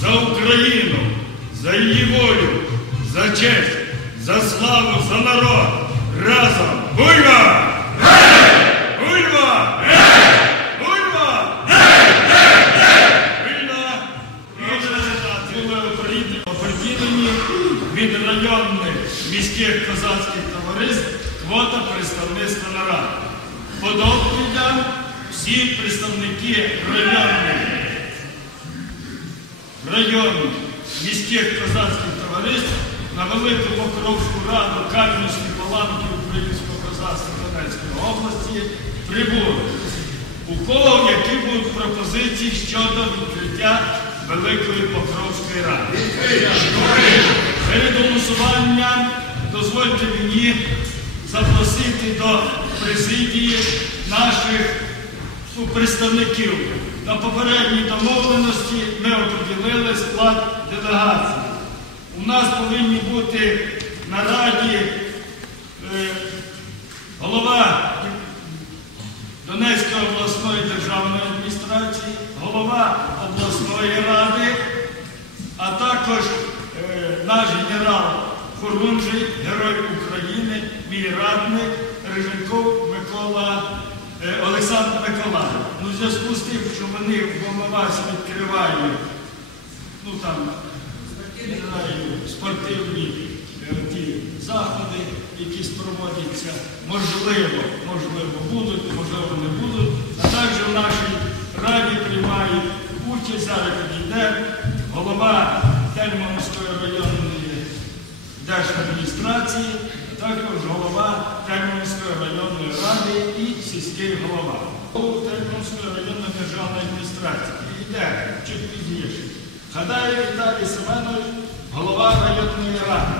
за Україну, за її волю, за честь, за славу, за народ. Разом Бульва! Гей! Бульва! Гей! Бульва! Гей! Від районних міських козацьких товариств квота представництва нарад. Подобні всі представники районних районних міських козацьких товариств на Велику Покровську раду Кам'янської паланки Українського козацтва Донецької області прибули. У кого які будуть пропозиції щодо відкриття Великої Покровської ради? Перед голосуванням дозвольте мені запросити до президії наших представників. На попередній домовленості ми оприділили склад делегації. У нас повинні бути на раді е, голова Донецької обласної державної адміністрації, голова обласної ради, а також е, наш генерал Хорунжий, Герой України, мій радник Риженков Микола е, Олександр Миколаїв. Ну, в зв'язку з тим, що вони в Волновасі відкривають ну там спортивні е, ті заходи, якісь проводяться, можливо, можливо, будуть, можливо, не будуть. А також в нашій раді приймають участь, зараз підійде голова Тельманської районної держадміністрації, а також голова Тельманської районної ради і сільський голова. Голову Тельманської районної державної адміністрації йде чуть пізніше. Гадає Віталій Семенович, голова районної ради.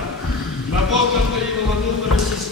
На Марія Володимира, сільський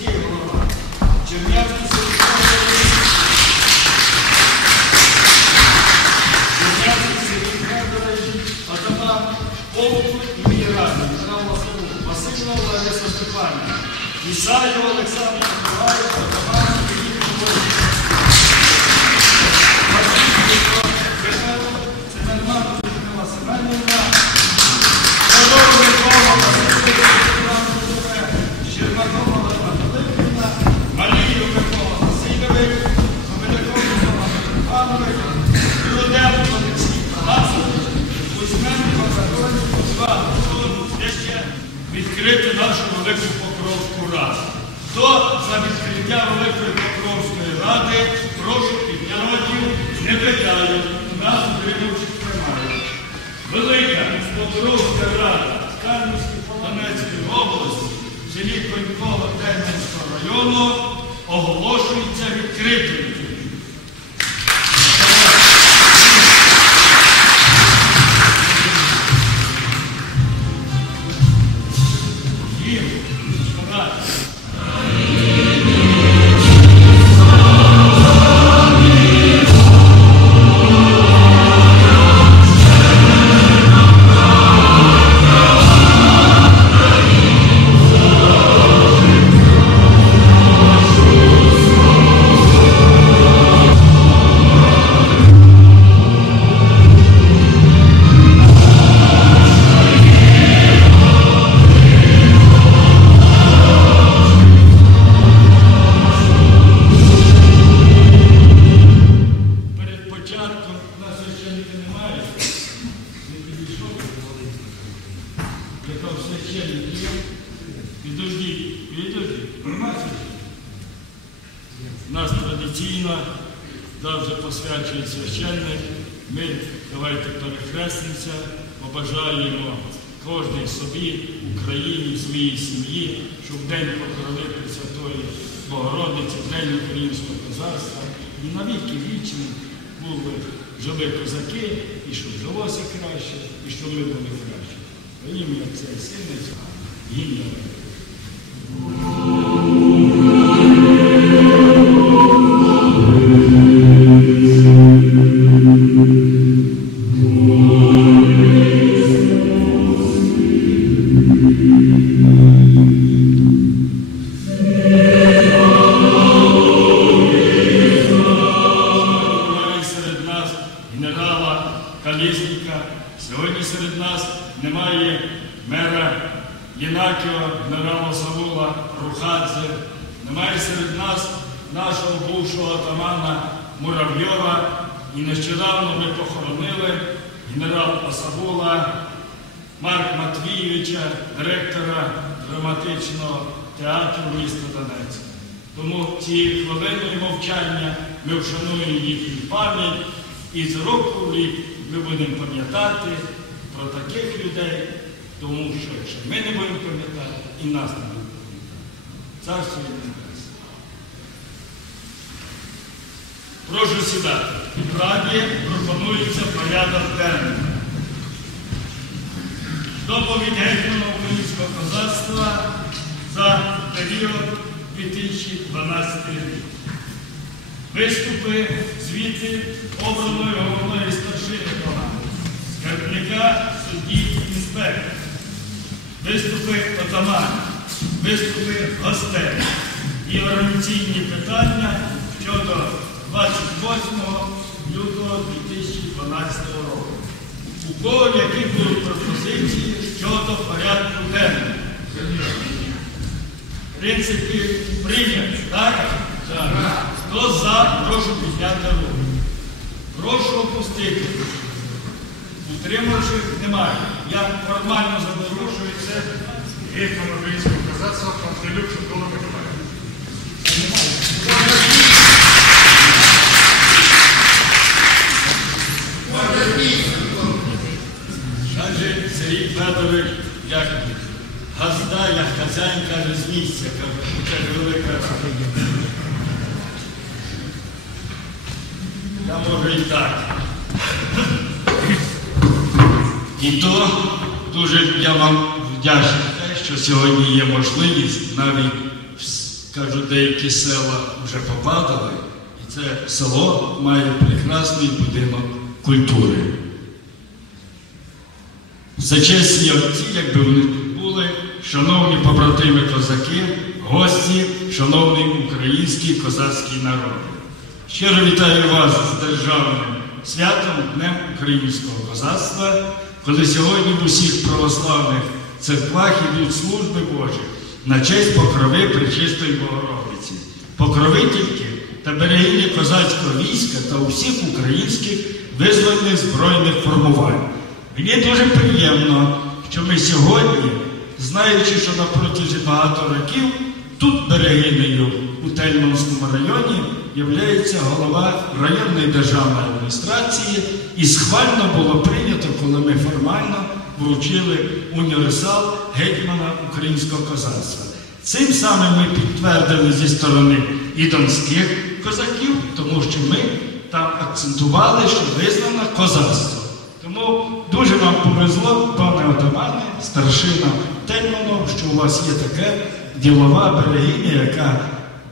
нашу велику Покровську раду. Хто за відкриття Великої Покровської ради, прошу підняти, не питаю, нас утримуючих немає. Велика Покровська рада Кам'янської Донецької області селі Конькова Тернівського району оголошується відкритою. Давайте перехрестимося, побажаємо кожній собі, Україні, своїй сім'ї, щоб в день покрови Пресвятої Богородиці, в день українського козацтва. І навіки вічні були жили козаки, і щоб жилося краще, і щоб ми були краще. Ім'я Отця і Сина генерала Сьогодні серед нас немає мера Єна ніякого генерала Савула Рухадзе, немає серед нас нашого бувшого атамана Муравйова. І нещодавно ми похоронили генерала Асавула Марка Матвійовича, директора драматичного театру міста Донецька. Тому цією хвилиною мовчання ми вшануємо їхню пам'ять і з року в рік ми будемо пам'ятати про таких людей, тому що якщо ми не будемо пам'ятати, і нас не будуть пам'ятати. Царство і небесне. Прошу сідати. В Раді пропонується порядок денний. Доповідь гетьмана українського козацтва за період 2012 рік. Виступи звіти обраної головної старшини команди, скарбника судді інспектора, виступи отаманів, виступи гостей і організаційні питання щодо 28 лютого 2012 року. У кого які будуть пропозиції щодо порядку денного? В принципі, прийнято, так? Так. Хто за, прошу підняти руку. Прошу опустити. Утримавших немає. Я формально запрошую це. Гетьман українського козацтва Пантелюк Микола Миколаївич. Каже Сергій Федорович, як газда, як хазяїн, каже, з місця, каже, каже, велика рада. І так. І то дуже я вам вдячний, те, що сьогодні є можливість, навіть кажу, деякі села вже попадали, і це село має прекрасний будинок культури. Зачесні отці, якби вони тут були, шановні побратими козаки, гості, шановний український козацький народ. Щиро вітаю вас з державним святом Днем українського козацтва, коли сьогодні в усіх православних церквах ідуть служби Божі на честь покрови Пречистої Богородиці, покровительки та берегині козацького війська та усіх українських визвольних збройних формувань. Мені дуже приємно, що ми сьогодні, знаючи, що на протязі багато років тут берегинею у Тельманському районі являється голова районної державної адміністрації, і схвально було прийнято, коли ми формально вручили універсал гетьмана українського козацтва. Цим самим ми підтвердили зі сторони і донських козаків, тому що ми там акцентували, що визнано козацтво. Тому дуже вам повезло, пане отамане, старшина Тельманов, що у вас є така ділова берегиня, яка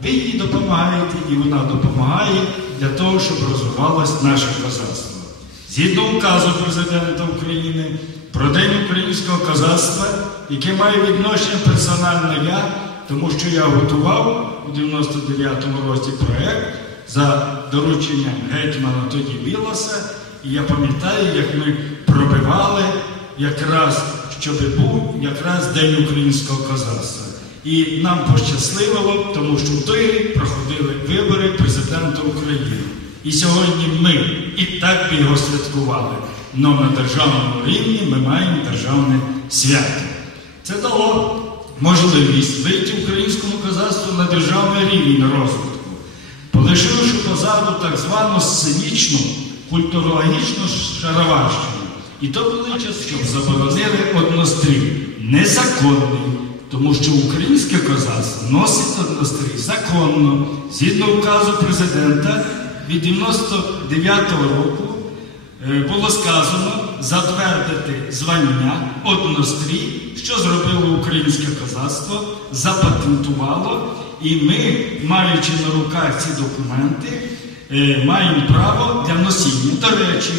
ви їй допомагаєте, і вона допомагає для того, щоб розвивалось наше козацтво. Згідно указу президента України про День українського козацтва, яке має відношення персонально я, тому що я готував у 99-му році проєкт за дорученням гетьмана тоді Білоса. І я пам'ятаю, як ми пробивали якраз, щоб був якраз День українського козацтва. І нам пощасливило, тому що в той рік проходили вибори президента України. І сьогодні ми і так би його святкували. Но на державному рівні ми маємо державне свято. Це дало можливість вийти українському козацтву на державний рівень розвитку, полишивши позаду так звану сценічну культурологічну шароварщину. І то були час, щоб заборонили однострій. Незаконний, тому що українське козацтво носить однострій законно, згідно указу президента від 99-го року е, було сказано затвердити звання однострій, що зробило українське козацтво, запатентувало, і ми, маючи на руках ці документи, е, маємо право для носіння. До речі,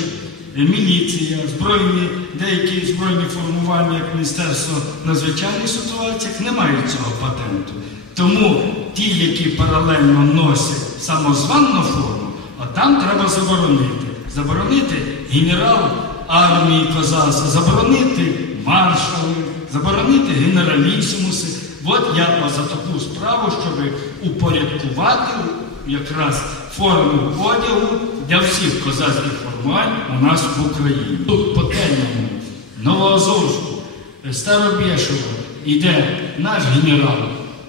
міліція, збройні, деякі збройні формування, як Міністерство надзвичайних ситуаціях, не мають цього патенту. Тому ті, які паралельно носять самозванну форму, а там треба заборонити. Заборонити генерал армії козацтва, заборонити маршали, заборонити генералісімуси. От я за таку справу, щоб упорядкувати якраз форму одягу для всіх козацьких формувань у нас в Україні. Тут по Тельному, Новоазовську, Старобєшево йде наш генерал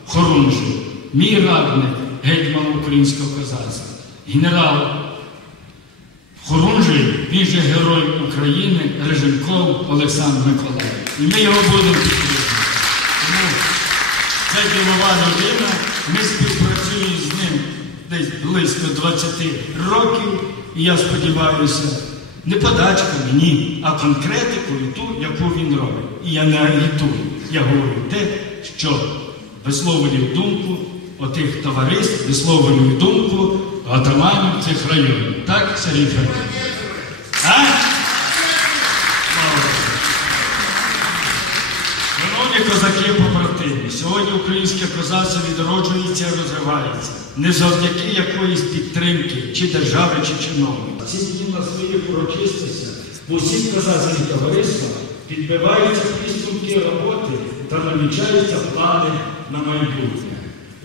Хорунжий, мій радник гетьман українського козацтва, генерал Хорунжий, він же герой України, Реженков Олександр Миколаївич. І ми його будемо підтримувати. Це ділова людина, ми співпрацюємо з ним десь близько 20 років, і я сподіваюся, не подачками, ні, а конкретикою ту, яку він робить. І я не агітую. Я говорю те, що висловлюю думку отих товариств, висловлюю думку атаманів цих районів. Так, Сергій Федорович? А? Слава Богу. Шановні козаки побратимі, сьогодні українське козацтво відроджується і розвивається. Не завдяки якоїсь підтримки, чи держави, чи чиновника. Ці дні на своїх урочистостях в усіх козацьких товариствах підбиваються підсумки роботи та намічаються плани на майбутнє.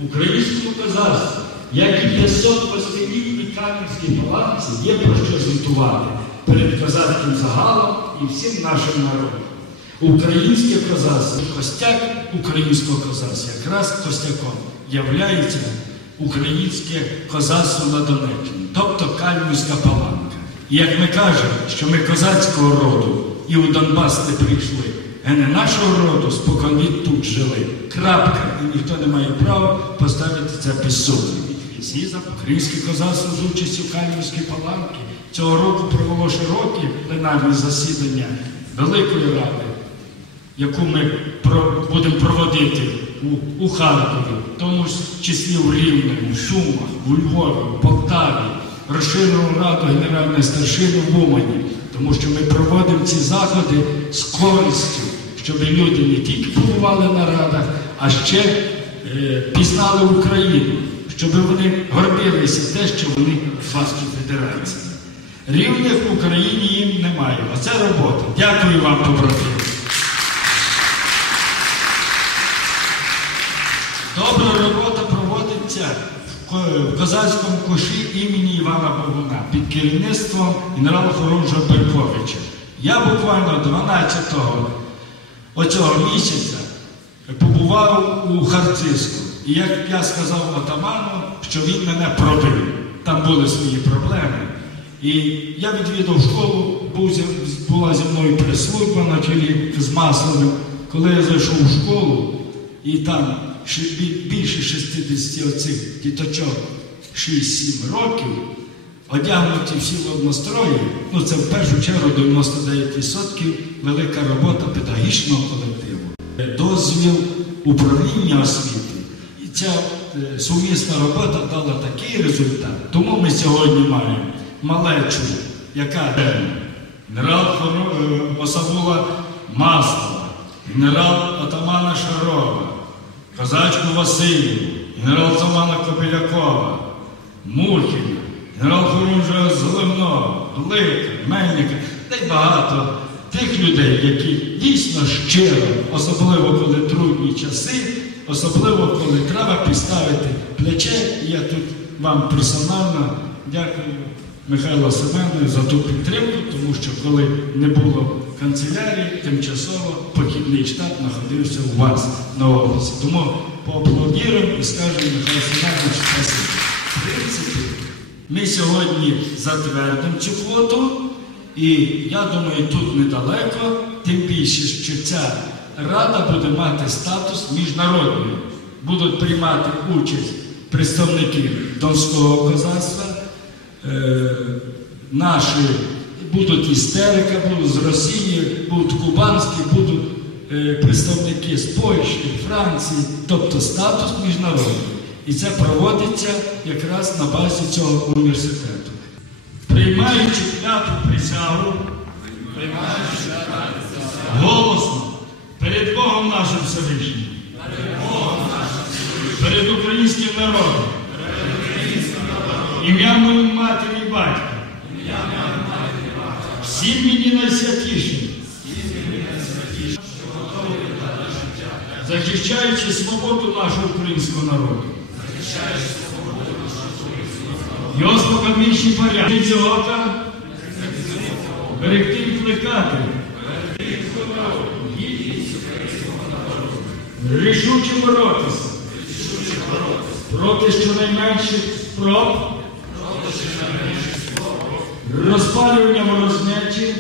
Українському козацтву, як і 500 постійних і кам'янській палаці, є про що звітувати перед козацьким загалом і всім нашим народом. Українське козацтво, костяк українського козацтва, якраз костяком являється українське козацтво на Донеччині, тобто Кальмівська паланка. І як ми кажемо, що ми козацького роду і у Донбас не прийшли, а не нашого роду споконвік тут жили. Крапка, і ніхто не має права поставити це без сумніву. За українське козацтво з участю Кальмівської паланки цього року провело широкі пленарні засідання Великої Ради яку ми будемо проводити у, у Харкові, в тому числі у Рівному, Шумах, у Львові, в Полтаві, розширену раду Генеральної старшини в Умані, тому що ми проводимо ці заходи з користю, щоб люди не тільки побували на радах, а ще е, пізнали Україну, щоб вони гордилися те, що вони в Фаській Федерації. Рівних в Україні їм немає. Оце робота. Дякую вам, побратими. Добра робота проводиться в козацькому коші імені Івана Богуна під керівництвом генерала Хорунжа Берковича. Я буквально 12-го оцього місяця побував у Харциску. І як я сказав отаману, що він мене пробив. Там були свої проблеми. І я відвідав школу, була зі мною прес-служба на чолі з Масловим. Коли я зайшов у школу, і там більше 60 оцих діточок 6-7 років, одягнуті всі в однострої, ну це в першу чергу 99% велика робота педагогічного колективу. Дозвіл управління освіти. І ця е, сумісна робота дала такий результат. Тому ми сьогодні маємо малечу, яка е, генерал е, Осавула Маслова, генерал Отамана Шарова, козачку Васильєву, генерал Замана Кобилякова, Мухіна, генерал Хорунжа Зеленого, Блика, Мельника, та й багато тих людей, які дійсно щиро, особливо коли трудні часи, особливо коли треба підставити плече. І я тут вам персонально дякую Михайлу Семенові за ту підтримку, тому що коли не було канцелярії, тимчасово похідний штаб знаходився у вас на області. Тому поаплодіруємо і скажемо Михайло Семенович спасибо. В принципі, ми сьогодні затвердимо цю квоту, і я думаю, тут недалеко, тим більше, що ця рада буде мати статус міжнародний. Будуть приймати участь представники Донського козацтва, е, наші будуть істерика, будуть з Росії, будуть кубанські, будуть е, представники з Польщі, Франції, тобто статус міжнародний. І це проводиться якраз на базі цього університету. Приймаючи клятву присягу, голосно перед Богом нашим Всевишнім, захищаючи свободу нашого українського народу. Його споконвічні порядки цього берегти і плекати. Рішуче боротися проти щонайменших спроб розпалювання ворожнечі.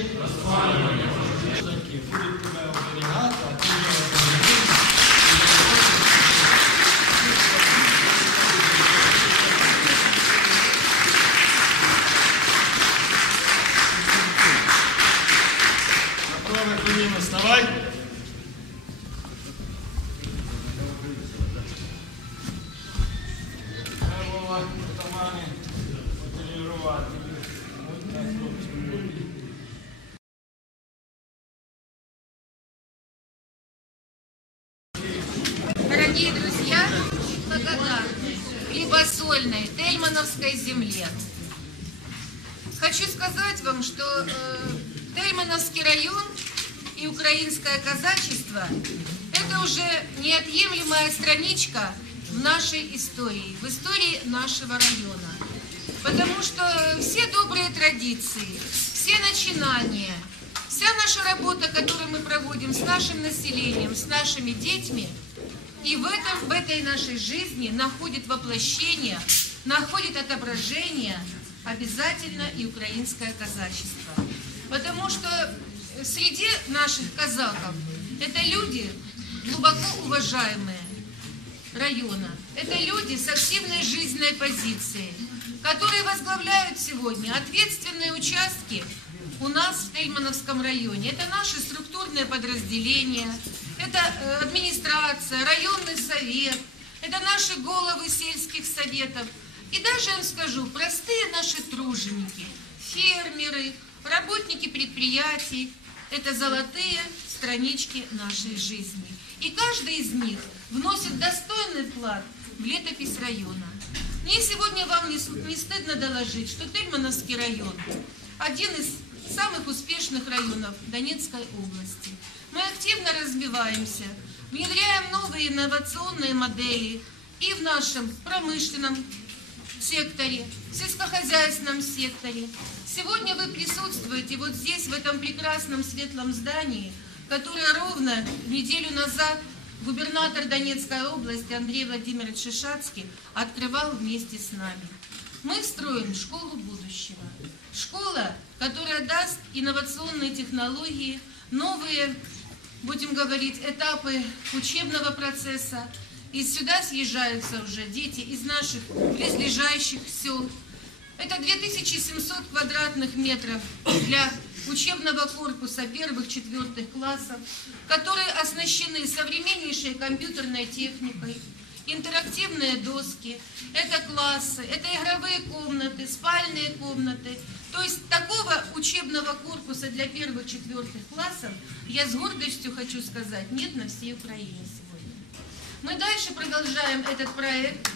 7 лет. Хочу сказать вам, что э, Тельмановский район и украинское казачество – это уже неотъемлемая страничка в нашей истории, в истории нашего района. Потому что все добрые традиции, все начинания, вся наша работа, которую мы проводим с нашим населением, с нашими детьми, и в, этом, в этой нашей жизни находит воплощение находит отображение обязательно и украинское казачество. Потому что среди наших казаков это люди глубоко уважаемые района. Это люди с активной жизненной позицией, которые возглавляют сегодня ответственные участки у нас в Тельмановском районе. Это наши структурные подразделения, это э, администрация, районный совет, это наши головы сельских советов. И даже, я вам скажу, простые наши труженики, фермеры, работники предприятий, это золотые странички нашей жизни. И каждый из них вносит достойный вклад в летопись района. Мне сегодня вам не, не стыдно доложить, что Тельмановский район один из самых успешных районов Донецкой области. Мы активно развиваемся, внедряем новые инновационные модели и в нашем промышленном секторе, в сельскохозяйственном секторе. Сегодня вы присутствуете вот здесь, в этом прекрасном светлом здании, которое ровно неделю назад губернатор Донецкой области Андрей Владимирович Шишацкий открывал вместе с нами. Мы строим школу будущего. Школа, которая даст инновационные технологии, новые, будем говорить, этапы учебного процесса. И сюда съезжаются уже дети из наших близлежащих сел. Это 2700 квадратных метров для учебного корпуса первых-четвертых классов, которые оснащены современнейшей компьютерной техникой, интерактивные доски, это классы, это игровые комнаты, спальные комнаты. То есть такого учебного корпуса для первых-четвертых классов, я с гордостью хочу сказать, нет на всей Украине. Мы дальше продолжаем этот проект.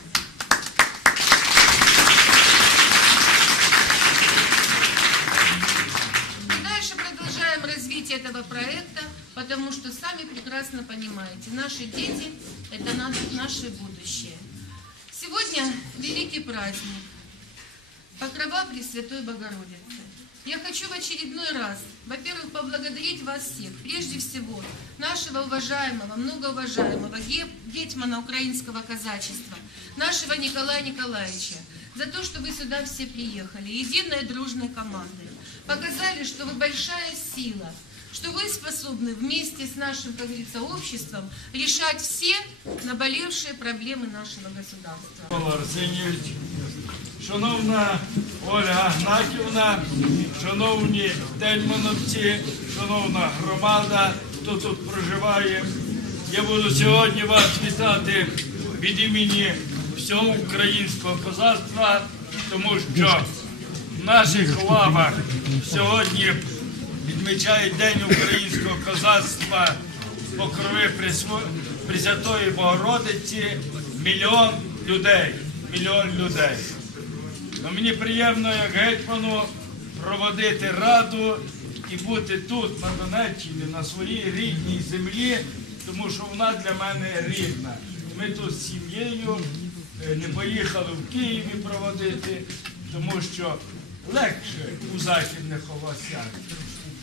И дальше продолжаем развитие этого проекта, потому что сами прекрасно понимаете, наши дети – это на- наше будущее. Сегодня великий праздник, Покрова Пресвятой Богородицы. Я хочу в очередной раз, во-первых, поблагодарить вас всех, прежде всего нашего уважаемого, многоуважаемого ге- гетьмана украинского казачества, нашего Николая Николаевича, за то, что вы сюда все приехали, единой дружной командой. Показали, что вы большая сила, что вы способны вместе с нашим, как говорится, обществом решать все наболевшие проблемы нашего государства. Шановна Ольга Гнатівна, шановні тельмановці, шановна громада, хто тут проживає. Я буду сьогодні вас вітати від імені всього українського козацтва, тому що в наших лавах сьогодні відмічають День українського козацтва покрови Пресвятої Богородиці мільйон людей. Мільйон людей. Ну, мені приємно, як гетьману, проводити раду і бути тут, на Донеччині, на своїй рідній землі, тому що вона для мене рідна. Ми тут з сім'єю е, не поїхали в Києві проводити, тому що легше у західних областях.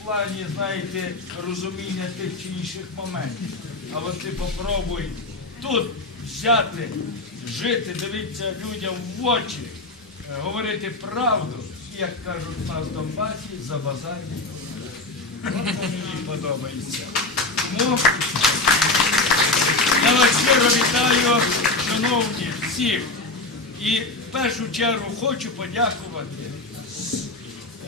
У плані, знаєте, розуміння тих чи інших моментів. А от ти попробуй тут взяти, жити, дивитися людям в очі, говорити правду, як кажуть у нас в Донбасі, за базарні. Мені подобається. Тому я вас щиро вітаю, шановні всіх. І в першу чергу хочу подякувати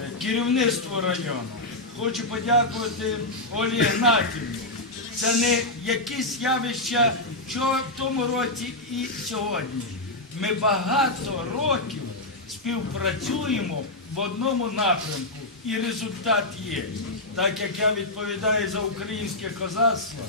е, керівництву району. Хочу подякувати Олі Гнатівні. Це не якісь явища що в тому році і сьогодні. Ми багато років співпрацюємо в одному напрямку, і результат є. Так як я відповідаю за українське козацтво,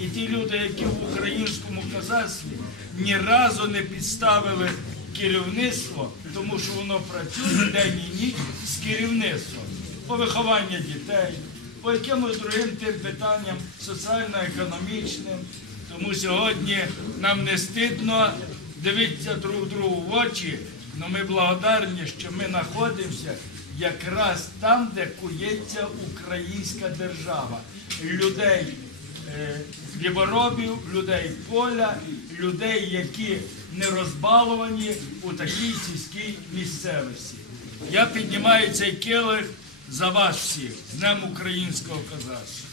і ті люди, які в українському козацтві ні разу не підставили керівництво, тому що воно працює день і ніч з керівництвом по вихованню дітей, по якимось другим тим питанням соціально-економічним. Тому сьогодні нам не стидно дивитися друг другу в очі, але ми благодарні, що ми знаходимося якраз там, де кується українська держава. Людей е, хліборобів, людей поля, людей, які не розбаловані у такій сільській місцевості. Я піднімаю цей келих за вас всіх, з Днем українського козацтва.